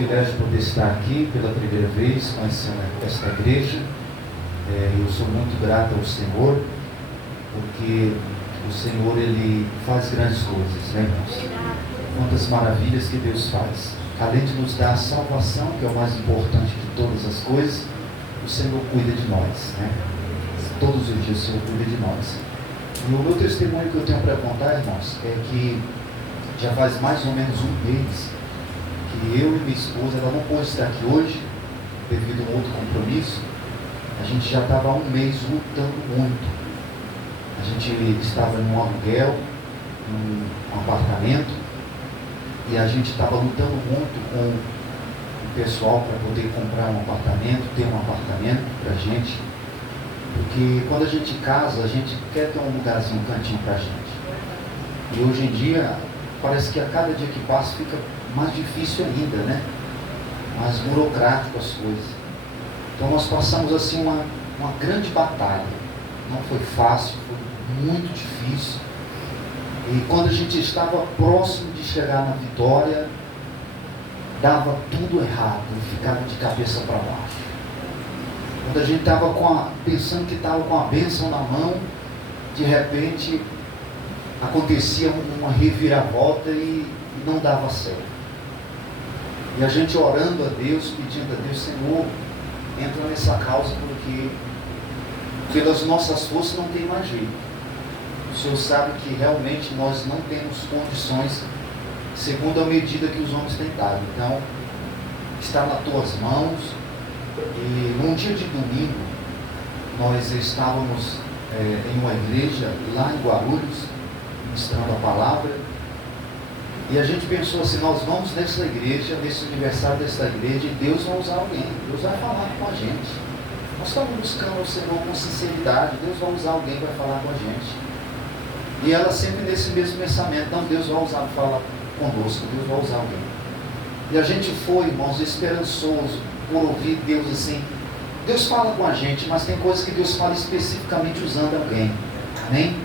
privilégio de poder estar aqui pela primeira vez, conhecendo esta igreja. Eu sou muito grato ao Senhor, porque o Senhor, Ele faz grandes coisas, né, irmãos? Quantas maravilhas que Deus faz. Além de nos dar a salvação, que é o mais importante de todas as coisas, o Senhor cuida de nós, né? Todos os dias o Senhor cuida de nós. E o meu testemunho que eu tenho para contar, irmãos, é que já faz mais ou menos um mês que eu e minha esposa, ela não pôde estar aqui hoje, devido a um outro compromisso. A gente já estava há um mês lutando muito. A gente estava num aluguel, num apartamento, e a gente estava lutando muito com o pessoal para poder comprar um apartamento, ter um apartamento para a gente. Porque quando a gente casa, a gente quer ter um lugarzinho, um cantinho para a gente. E hoje em dia, parece que a cada dia que passa fica mais difícil ainda, né? Mais burocrático as coisas. Então nós passamos assim uma grande batalha. Não foi fácil, foi muito difícil. E quando a gente estava próximo de chegar na vitória, dava tudo errado, ficava de cabeça para baixo. Quando a gente estava pensando que estava com a bênção na mão, de repente acontecia uma reviravolta e não dava certo. E a gente orando a Deus, pedindo a Deus, Senhor, entra nessa causa, porque pelas nossas forças não tem mais jeito. O Senhor sabe que realmente nós não temos condições segundo a medida que os homens têm dado. Então, está nas tuas mãos. E num dia de domingo, nós estávamos em uma igreja lá em Guarulhos, ministrando a palavra. E a gente pensou assim, nós vamos nessa igreja, nesse aniversário dessa igreja, e Deus vai usar alguém, Deus vai falar com a gente. Nós estamos buscando o Senhor com sinceridade, Deus vai usar alguém para falar com a gente. E ela sempre nesse mesmo pensamento, não, Deus vai usar para falar conosco, Deus vai usar alguém. E a gente foi, irmãos, esperançoso por ouvir Deus assim. Deus fala com a gente, mas tem coisas que Deus fala especificamente usando alguém. Amém?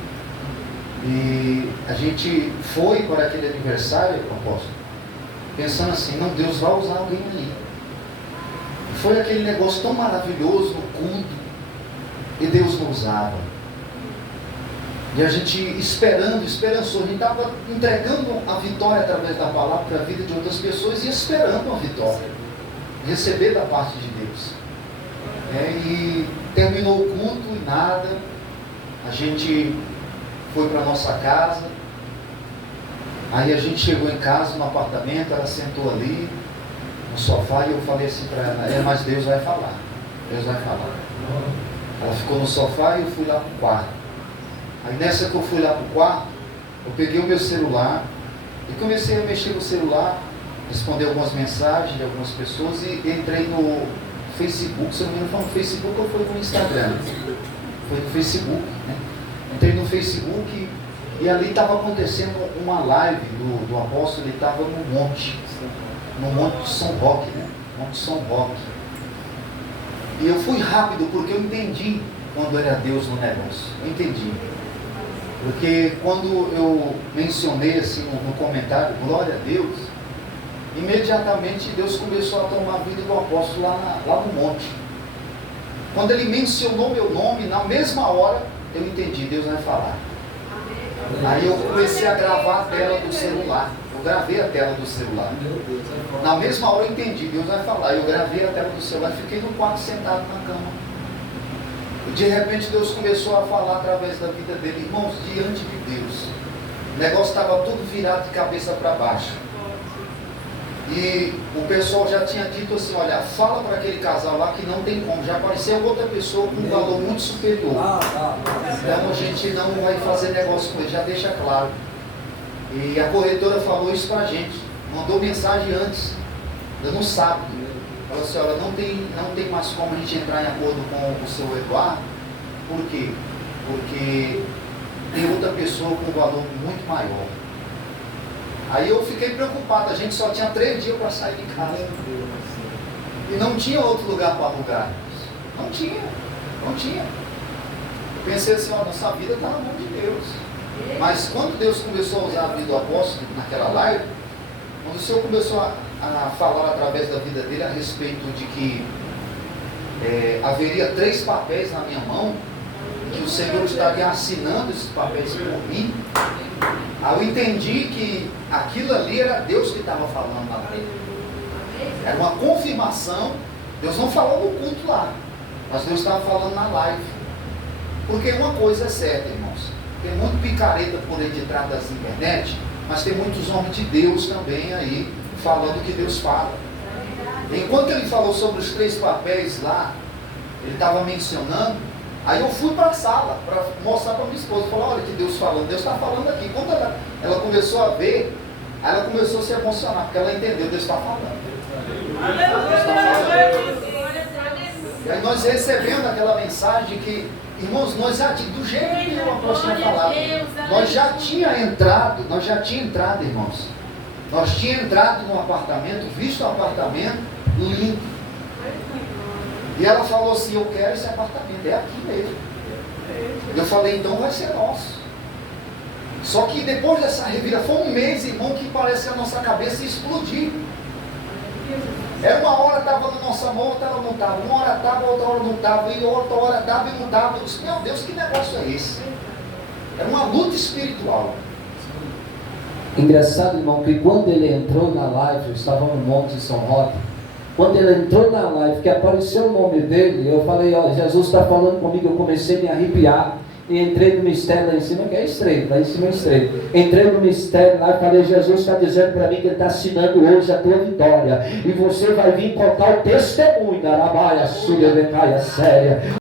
E a gente foi para aquele aniversário, apóstolo, pensando assim, não, Deus vai usar alguém ali. Foi aquele negócio tão maravilhoso no culto, e Deus não usava. E a gente esperançoso, a gente estava entregando a vitória através da palavra para a vida de outras pessoas e esperando a vitória, receber da parte de Deus. E terminou o culto e nada, a gente foi para a nossa casa, aí a gente chegou em casa, no apartamento, ela sentou ali, no sofá, e eu falei assim para ela, mas Deus vai falar, Deus vai falar. Ela ficou no sofá e eu fui lá para o quarto. Aí nessa que eu fui lá para o quarto, eu peguei o meu celular e comecei a mexer no celular, responder algumas mensagens de algumas pessoas e entrei no Facebook, se eu não me engano foi no Facebook ou foi no Instagram? Foi no Facebook, né? Entrei no Facebook e ali estava acontecendo uma live do apóstolo, ele estava no monte de São Roque, né? Monte São Roque. E eu fui rápido porque eu entendi quando era Deus no negócio, eu entendi. Porque quando eu mencionei assim no comentário, glória a Deus, imediatamente Deus começou a tomar a vida do apóstolo lá no monte. Quando ele mencionou meu nome, na mesma hora eu entendi, Deus vai falar. Aí eu comecei a gravar a tela do celular. Eu gravei a tela do celular. Na mesma hora eu entendi, Deus vai falar. Eu gravei a tela do celular e fiquei no quarto sentado na cama. E de repente Deus começou a falar através da vida dele. Irmãos, diante de Deus, o negócio estava tudo virado de cabeça para baixo. E o pessoal já tinha dito assim, olha, fala para aquele casal lá que não tem como, já apareceu outra pessoa com um valor muito superior. Então a gente não vai fazer negócio com ele, já deixa claro. E a corretora falou isso para a gente, mandou mensagem antes, no sábado. Falou assim, olha, não tem mais como a gente entrar em acordo com o seu Eduardo. Por quê? Porque tem outra pessoa com um valor muito maior. Aí eu fiquei preocupado, a gente só tinha 3 dias para sair de casa. E não tinha outro lugar para alugar. Não tinha. Eu pensei assim, ó, nossa vida está na mão de Deus. Mas quando Deus começou a usar a vida do apóstolo naquela live, quando o Senhor começou a a falar através da vida dele a respeito de que haveria 3 papéis na minha mão, que o Senhor estaria assinando esses papéis por mim. Aí eu entendi que aquilo ali era Deus que estava falando na frente. Era uma confirmação. Deus não falou no culto lá, mas Deus estava falando na live. Porque uma coisa é certa, irmãos, tem muito picareta por aí detrás das internet, mas tem muitos homens de Deus também aí falando o que Deus fala. Enquanto ele falou sobre os 3 papéis lá, ele estava mencionando. Aí eu fui para a sala para mostrar para minha esposa. Falei, olha que Deus falando, Deus está falando aqui. Quando ela começou a ver, aí ela começou a se emocionar, porque ela entendeu, Deus está falando. Deus está falando. E aí nós recebemos aquela mensagem que, irmãos, nós já, do jeito que o apóstolo tinha falado, nós já tinha entrado, irmãos. Nós tinha entrado no apartamento, visto o apartamento lindo. E ela falou assim, eu quero esse apartamento, é aqui mesmo. Eu falei, então vai ser nosso. Só que depois dessa revira, foi um mês, irmão, que parece que a nossa cabeça ia explodir. Era uma hora estava na nossa mão, outra hora não estava. Uma hora estava, outra hora não estava. E outra hora estava e não estava. Eu disse, meu Deus, que negócio é esse? Era uma luta espiritual. Engraçado, irmão, que quando ele entrou na live, eu estava no Monte São Roque. Quando ele entrou na live, que apareceu o nome dele, eu falei, ó, Jesus está falando comigo, eu comecei a me arrepiar. E entrei no mistério lá em cima, que é estreito, lá em cima é estreito. Entrei no mistério lá e falei, Jesus está dizendo para mim que ele está assinando hoje a tua vitória. E você vai vir contar o testemunho da Arabaia, Súria, Becaia, Séria.